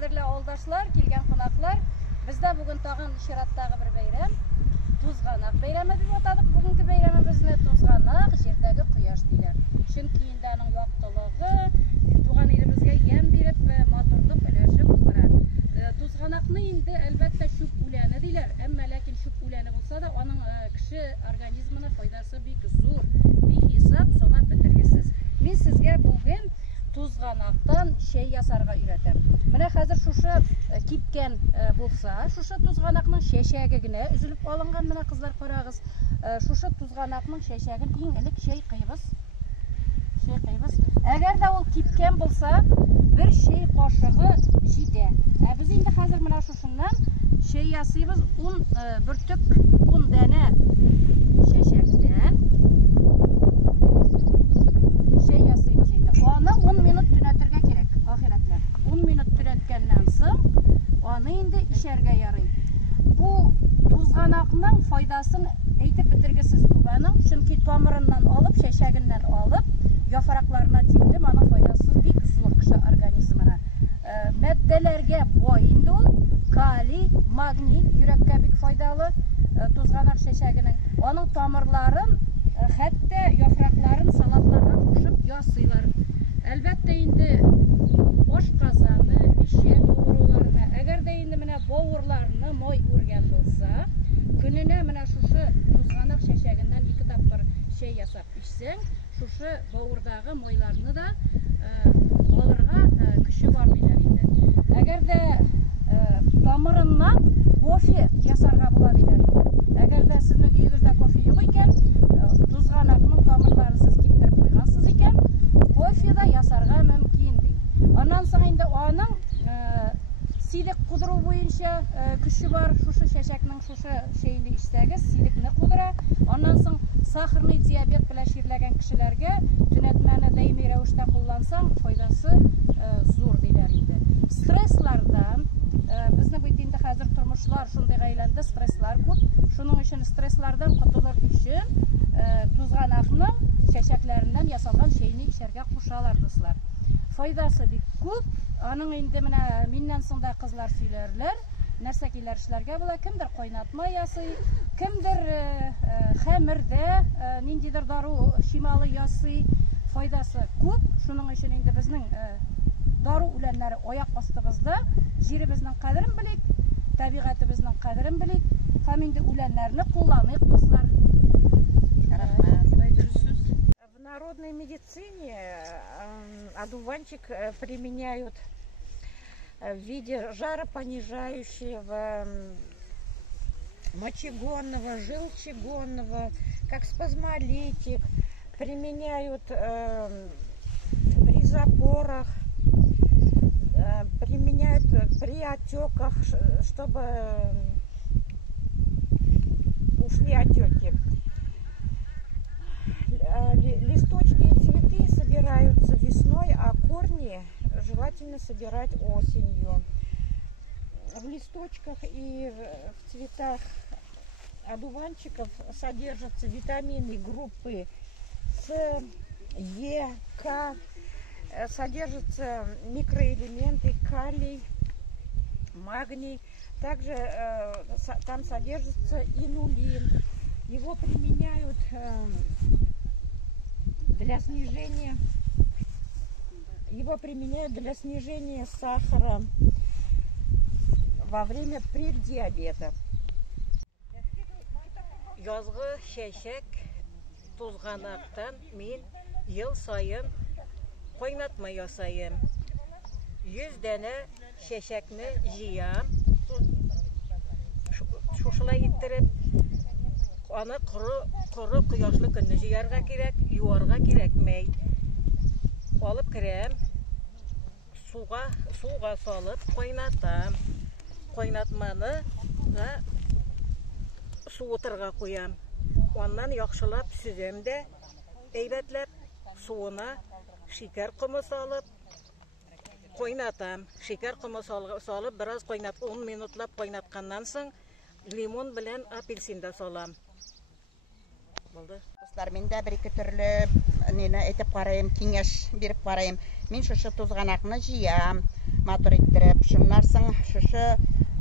Kadirli oldaşlar, kilgen konaklar. Bizde bugün tağın şirattағы bir beyram. Tuzganak beyremi deb atadık. Bugünkü beyramimizni tuzganak, jerdagi quyosh deylar. Chunki indaning yoqtiligi tugan elimizga yem berib motorlik ilashib turadi. Tuzganakni endi albatta shu ulani deylar. Ammo lekin shu ulani bo'lsa-da, onun kishi organizmine foydasi bek zo'r. Behisob sanab bitirgisiz. Men sizga bugün tuzganakdan şey yasarga öğretem. Mana hazır şuşa kipken bolsa, şuşa tuzganakның şeşegine üzülüp alıngan mana kızlar qaragız. Şuşa tuzganakның şeşegin iң ilk şey qıybız. Eğer de ol kipken bolsa, bir şey qoşığı jide. Biz indi hazır mana şuşundan şey yasıybız, bir tük 10 dana şeşekten şey yasıybız indi. Onu 10 minut tünetirge gerek, ahiretler. 10 minut tünetgenden soң, onu indi işerge yarayı. Bu tuzganakның faydasını eytip bitirgisiz bulanın. Çünkü tomurundan alıp, şeşeginden alıp, yapraklarına tiptim, onun faydası bek zor kişi organizmine. Maddelerge boy indi ol, kali, magni, yürekke bek faydalı tuzganak şeşeginin. Onun tomurların, hatta yaprakların salatlarına koşup yasıylar. Elbette indi boş kazanı, işe doğrularına, eğer de indi mine boğurlarını moy urgen olsa, gününe mine şuşu tuzganak şeşeginden 2 tapır şey yasap içsen, şuşu boğurdağı moylarını da alırga küçü var bilir indi. Eğer de tamırından kofi yasarga bular iler indi. Eğer de sizin uyunuzda kofi yok iken, tuzganakның tamırları siz kettirip koygansız iken, kofi da yasarga mümkün değil. Ondan sonra indi onun silik kuduru boyunca küçü var, şuşu şeşeknin şuşu şeyini iştegi silikni kudura. Ondan sonra sahırlı diyabet bilen şirlegen kişilerge tünetmeni daimi revişte kullansan faydası zor deyler indi. Streslardan bizni bu indi hazır turmuşlar şunday gaylanda streslar көп. Şunun için streslardan kurtulur için tuzganakның şeşeklerinden yasalgan şeyini işerge kuşalar dostlar. Faydası bek көп. Onun indi mine minden sonda kızlar söylerler. Nersekiler işlerge bula kimdir koynatma yasıy, kimdir hamirde, nindidir daru şimalı yasıy, faydası көп. Şunun için indi bizning daru ulanları oyak astığızda jirimizning qadrin bilik, tabiatımızning qadrin bilik, hem indi ulanlarını kullanıyık dostlar. В народной медицине одуванчик применяют в виде жаропонижающего, мочегонного, желчегонного, как спазмолитик. Применяют при запорах, применяют при отеках, чтобы ушли отеки. Листочки и цветы собираются весной, а корни желательно собирать осенью. В листочках и в цветах одуванчиков содержатся витамины группы С, Е, К, содержатся микроэлементы калий, магний, также там содержится инулин. Его применяют для снижения сахара во время преддиабета. Yazgı şeşek tuzganaktan men yıl sayın koynatma yasayım. 100 dana şeşekni jiyam. Şuşula ittirip onu kuru quyoshli kunni jiyarga kerak, yuvarga kerakmay. Alıp kirem, suga salıp koynatam. Koynatmani suvitirga qo'yam. Ondan yaxshilab süzemde, eybetlep suvuna şeker qumu salıp koynatam. Şeker qumu salıp biraz 10 minutlab koynatgandan so'ng limon bilan apelsin da salam. булды. Достар, мен дә бір-ике төрле нені әйтеп қарайым, кеңеш беріп қарайым. Мен шушы тузганакны җыям, матур иттереп, шуннан соң шушы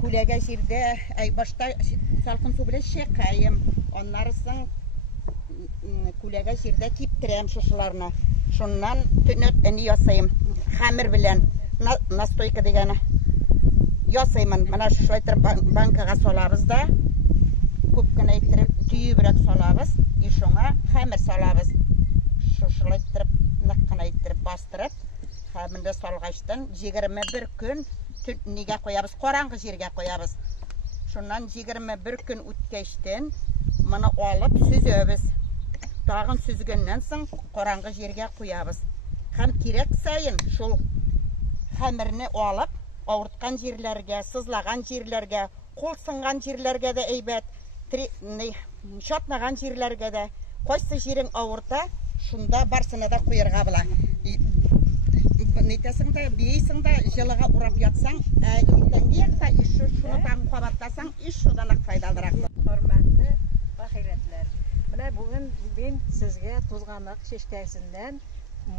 күләгә җирдә башта салкын су белән чайкайым. Аннан соң күләгә җирдә киптерәм шушыларны. Шуннан төнөт ясайым, хәмер белән, настойка дигәне. Ясаймын. Менә шулай итеп банкага салабыз да, күп кенә иттереп түйебрәк салабыз, и шуңа хәмер салабыз. Шулай итеп нык кына иттереп бастырып, хәмерне салгачтан 21 көн нигә куябыз, караңгы җиргә куябыз. Шуннан 21 көн үткәчтән моны алып сүзәбез. Тагын сүзгәннән соң караңгы җиргә куябыз. Һәм кирәк сайын шул хәмерне алып, авырткан җирләргә, сызлаган җирләргә, кул сынган җирләргә дә әйбәт, чатнаган җирләргә дә, кайсы җирең авырта, шунда барсына да куярга була. Нитәсең дә, бейсең дә, җылыга урап ятсаң, иртәнге якта шуны тагын кабатласаң, шудан файдалырак. Хөрмәтле ахирәтләр. Менә бүген мин сезгә тузганак шешкәсеннән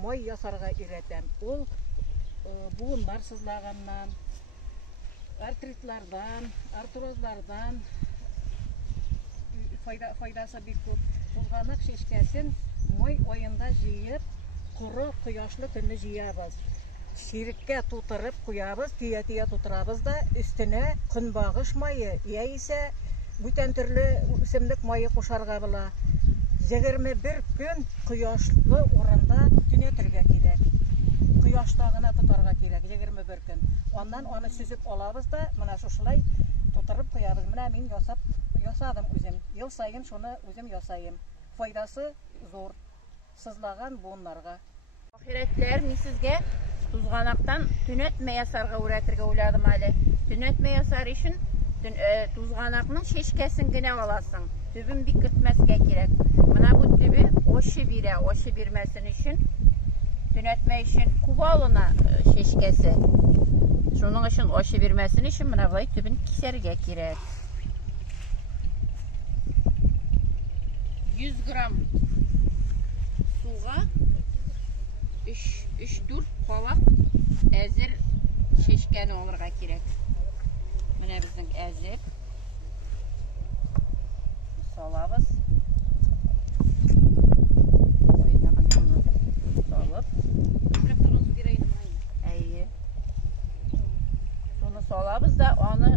май ясарга өйрәтәм. Ул буыннар сызлаганнан, артритлардан, артрозлардан файдасы бик күп. Тузганак шешкәсен май аенда җыеп, куры кояшлы көнне җыябыз. Ширеккә тутырып куябыз, тия тутырабыз да, өстенә көнбагыш мае яисә бүтән төрле үсемлек мае кушарга була. 21 көн кояшлы урында төнәтергә кирәк. Кояшта гына тотарга кирәк 21 көн. Аннан аны сүзеп алабыз да, менә шушылай тутырып куябыз. Менә мин ясадым үзем. Ел сайын шуны үзем ясайым. Файдасы зур. Сызлаган буыннарга. Ахирәтләр, мин сезгә тузганактан төнәтмә ясарга өйрәтергә уйладым әле. Төнәтмә ясар өчен тузганакның шешкәсен генә аласың. Төбен бик кертмәскә кирәк. Менә бу төбе ошы бирә, ошы бирмәсен өчен төнәтмә өчен кубалына шешкәсе. Шуның өчен ошы бирмәсен өчен менә булай төбен кисәргә кирәк. 100 грамм суга 3-4 калак әзер шешкәне алырга кирәк. Менә безнең әзер. Салабыз. Кайнаган суны салып. Әйе. Суны салабыз да, аны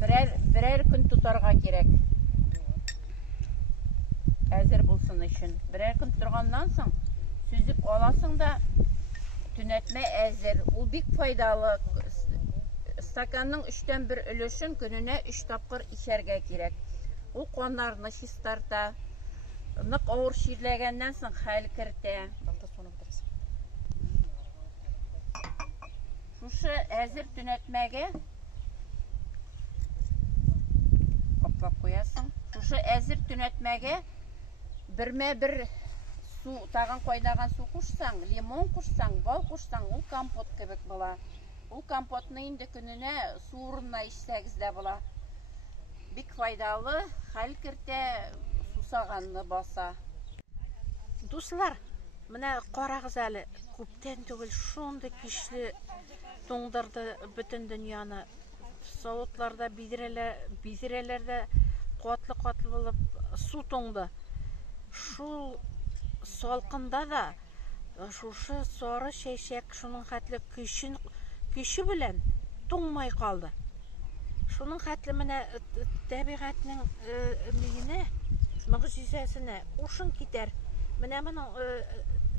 берәр көн тутарга кирәк. Әзер булсын өчен. Берәр көн торганнан соң сүзеп аласың да, төнәтмә әзер. Ул бик файдалы. Стаканның 3-тән 1 өлешен көненә 3 тапкыр ишәргә кирәк. Ул каннарны чистарта. Нык авыр ширләгәннән соң хәл кертә. Шушы әзер төнәтмәгә каплап куясың. Шушы әзер төнәтмәгә бермә-бер су, тагын кайнаган су кушсаң, лимон кушсаң, бал кушсаң, ул компот кебек була. Ул компотны инде көненә су урынына ичсәгез дә була. Бик файдалы, хәл кертә, сусаганны баса. Дуслар, менә карагыз әле, күптән түгел шундый көчле туңдырды бөтен дөньяны. Савытларда, бизерәләрдә катлы булып су туңды. Шул салкында да шушы сары чәчәк шуның хәтле көче белән туңмай калды. Шуның хәтле менә табигатьнең нигенә, мөгъҗизәсенә ушын китәр. Менә моның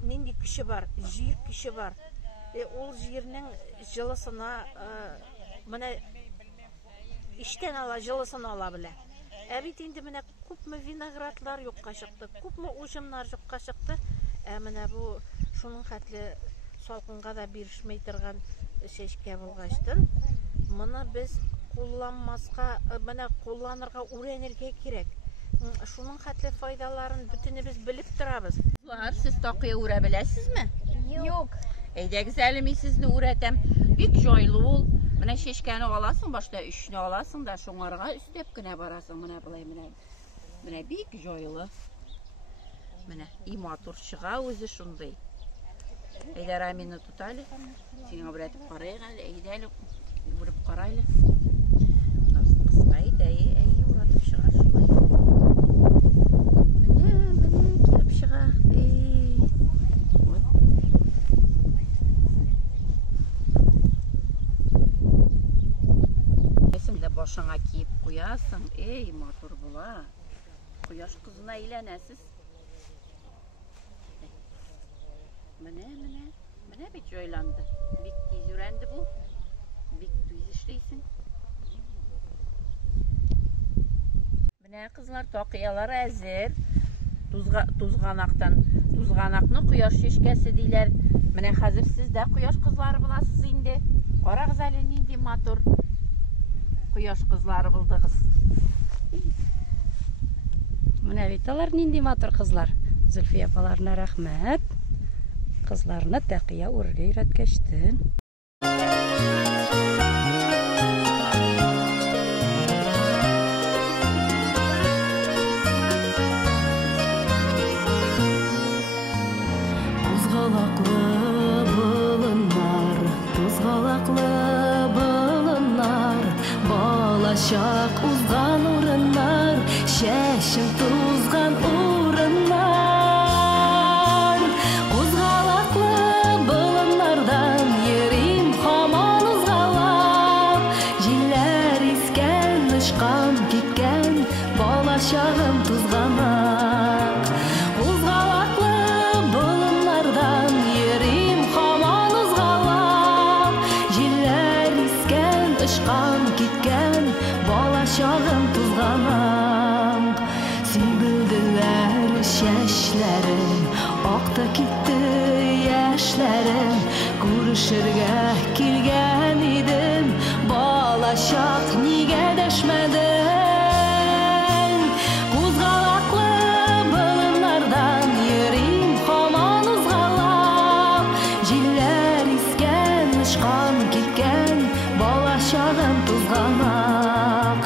нинди көче бар, җир көче бар. Ул җирнең җылысына менә иштән ала, җылысын ала белә. Бит инде менә күпме виноградлар юкка чыкты, күпме уҗымнар юкка чыкты. Менә бу шуның хәтле салкынга да бирешмәй торган чәчкә булгачтын. Моны без кулланмаска, менә кулланырга үрәнергә кирәк. Шуның хәтле файдаларын бөтенебез белеп торабыз. Сез такыя үрә беләсезме? Юк. Әйдәгез әле, мин сезне үрәтәм. Бик җайлы ул. Менә шешкәне аласың, башта 3-не аласың да шуңарга өстәп кенә барасың. Менә булай, менә бик җайлы. Менә, и матур чыга үзе шундый. Әйдә, Рамина туталі. Сиңа біретіп қарайық әлі, әйдә әлі үріп қарайлы. Қысқа әйдә, ұратып шыға шулай. Менә, келіп шыға. Сенде башыңа киіп қоясың, матур була. Кояш кызына әйләнәсез. Менә бит җайланды. Бик тиз үрәнде бу. Бик тиз эшләйсең. Менә кызлар, тақиялар әзер. Тузганакны кояш чишкәсе диләр. Менә хәзер сез дә кояш кызлары буласыз инде. Карагыз әле нинди матур кояш кызлары булдыгыз. Менә бит алар нинди матур кызлар. Зөлфия апаларына рәхмәт. Кызларны Тәкия үргә өйрәткәчтен. Tuzgalaklı bulunlar, balacak uzgan urunlar, şeşim tuzgan urunlar. Uzgalaklı bulunlardan yerim haman uzgalap, jiller isken, ışkan gitken, balacağım tuzganak. Uzgalaklı bulunlardan yerim haman uzgalap, jiller isken, ışkan gitken, balacağım tuzganak. Sümbüldüler şeşlerim, akta gitti yaşlarım, görüşürge kilgen idim, balacak nige deşmedin. Uzgalaklı bulunlardan yerim haman uzgalap, jiller isken, ışkan gitken, balacağım tuzganak.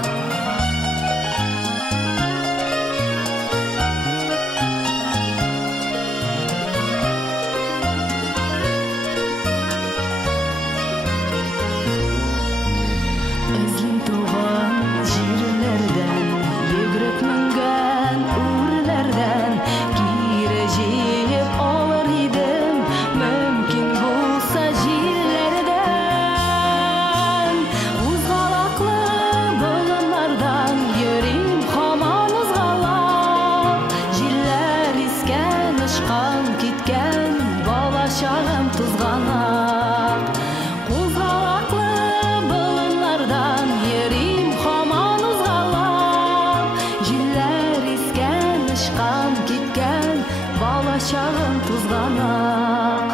Özlüm tuğan jirlerden, yürüp müngen uğurlardan, gireceğim olur idim, mümkün bulsa jirlerden. Uzgalaklı bulunlardan yerim haman uzgalap, jiller isken, ışkan gitken, balacağım tuzganak. Uzgalaklı bulunlardan yerim haman uzgalap, jiller isken, ışkan gitken, balacağım tuzganak.